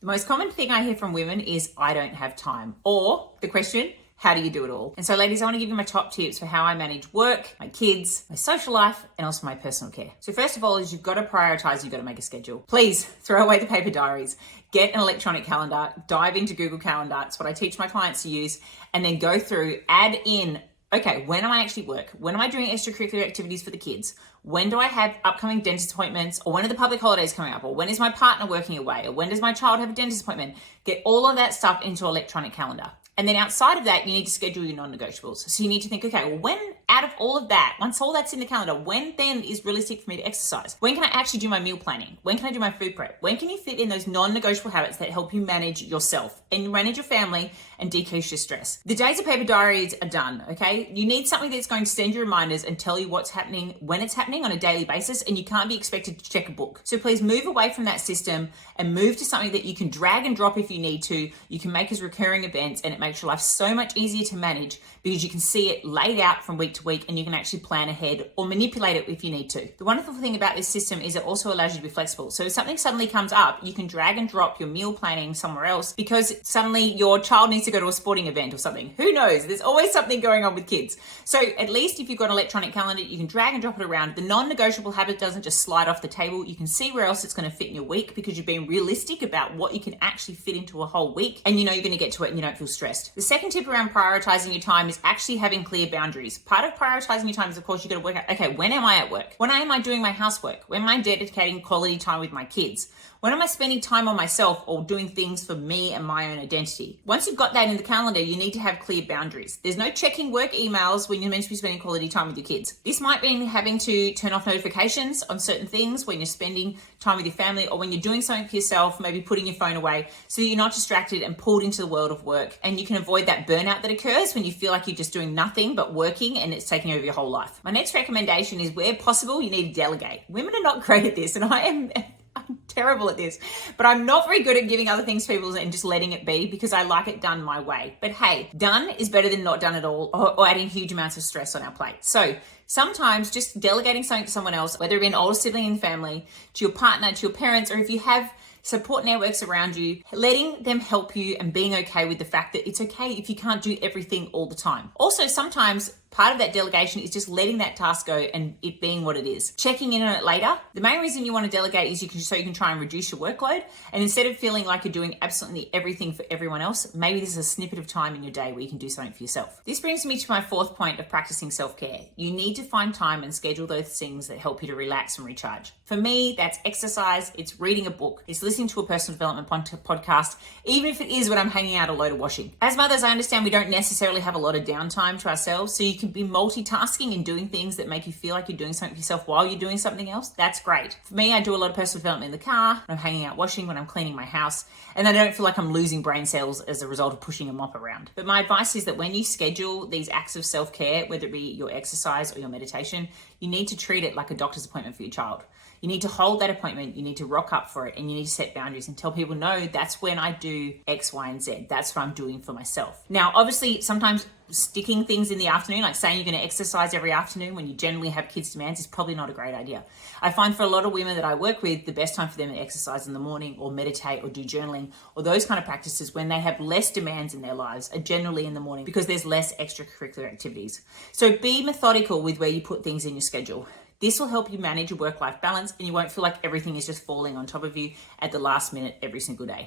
The most common thing I hear from women is, I don't have time. Or the question, how do you do it all? And so ladies, I want to give you my top tips for how I manage work, my kids, my social life, and also my personal care. So first of all is you've got to prioritize, you've got to make a schedule. Please throw away the paper diaries, get an electronic calendar, dive into Google Calendar. It's what I teach my clients to use, and then go through, add in, okay, when am I actually at work? When am I doing extracurricular activities for the kids? When do I have upcoming dentist appointments? Or when are the public holidays coming up? Or when is my partner working away? Or when does my child have a dentist appointment? Get all of that stuff into electronic calendar. And then outside of that, you need to schedule your non-negotiables. So you need to think, okay, well, when out of all of that, once all that's in the calendar, when then is realistic for me to exercise? When can I actually do my meal planning? When can I do my food prep? When can you fit in those non-negotiable habits that help you manage yourself and manage your family and decrease your stress? The days of paper diaries are done, okay? You need something that's going to send you reminders and tell you what's happening, when it's happening on a daily basis, and you can't be expected to check a book. So please move away from that system and move to something that you can drag and drop if you need to. You can make as recurring events, and it makes your life so much easier to manage because you can see it laid out from week to week, and you can actually plan ahead or manipulate it if you need to. The wonderful thing about this system is it also allows you to be flexible. So if something suddenly comes up, you can drag and drop your meal planning somewhere else because suddenly your child needs to go to a sporting event or something. Who knows? There's always something going on with kids. So at least if you've got an electronic calendar, you can drag and drop it around. The non-negotiable habit doesn't just slide off the table. You can see where else it's going to fit in your week because you've been realistic about what you can actually fit into a whole week, and you know you're going to get to it and you don't feel stressed. The second tip around prioritizing your time is actually having clear boundaries. Part of prioritizing your time is, of course, you've got to work out, okay, when am I at work? When am I doing my housework? When am I dedicating quality time with my kids? When am I spending time on myself or doing things for me and my own identity? Once you've got that in the calendar, you need to have clear boundaries. There's no checking work emails when you're meant to be spending quality time with your kids. This might mean having to turn off notifications on certain things when you're spending time with your family, or when you're doing something for yourself, maybe putting your phone away so that you're not distracted and pulled into the world of work. And you can avoid that burnout that occurs when you feel like you're just doing nothing but working and it's taking over your whole life. My next recommendation is, where possible, you need to delegate. Women are not great at this, and I'm terrible at this, but I'm not very good at giving other things to people and just letting it be because I like it done my way. But hey, done is better than not done at all, or adding huge amounts of stress on our plate. So sometimes just delegating something to someone else, whether it be an older sibling in the family, to your partner, to your parents, or if you have support networks around you, letting them help you and being okay with the fact that it's okay if you can't do everything all the time. Also, sometimes part of that delegation is just letting that task go and it being what it is. Checking in on it later. The main reason you want to delegate is so you can try and reduce your workload. And instead of feeling like you're doing absolutely everything for everyone else, maybe there's a snippet of time in your day where you can do something for yourself. This brings me to my fourth point of practicing self-care. You need to find time and schedule those things that help you to relax and recharge. For me, that's exercise, it's reading a book, it's listening to a personal development podcast, even if it is when I'm hanging out a load of washing. As mothers, I understand we don't necessarily have a lot of downtime to ourselves, so you can be multitasking and doing things that make you feel like you're doing something for yourself while you're doing something else. That's great. For me, I do a lot of personal development in the car, when I'm hanging out washing, when I'm cleaning my house, and I don't feel like I'm losing brain cells as a result of pushing a mop around. But my advice is that when you schedule these acts of self-care, whether it be your exercise or your meditation, you need to treat it like a doctor's appointment for your child. You need to hold that appointment, you need to rock up for it, and you need to set boundaries and tell people, no, that's when I do X, Y, and Z. That's what I'm doing for myself. Now, obviously, sometimes sticking things in the afternoon, like saying you're going to exercise every afternoon when you generally have kids' demands, is probably not a great idea. I find for a lot of women that I work with, the best time for them to exercise in the morning or meditate or do journaling or those kind of practices when they have less demands in their lives are generally in the morning because there's less extracurricular activities. So be methodical with where you put things in your schedule. This will help you manage your work-life balance, and you won't feel like everything is just falling on top of you at the last minute every single day.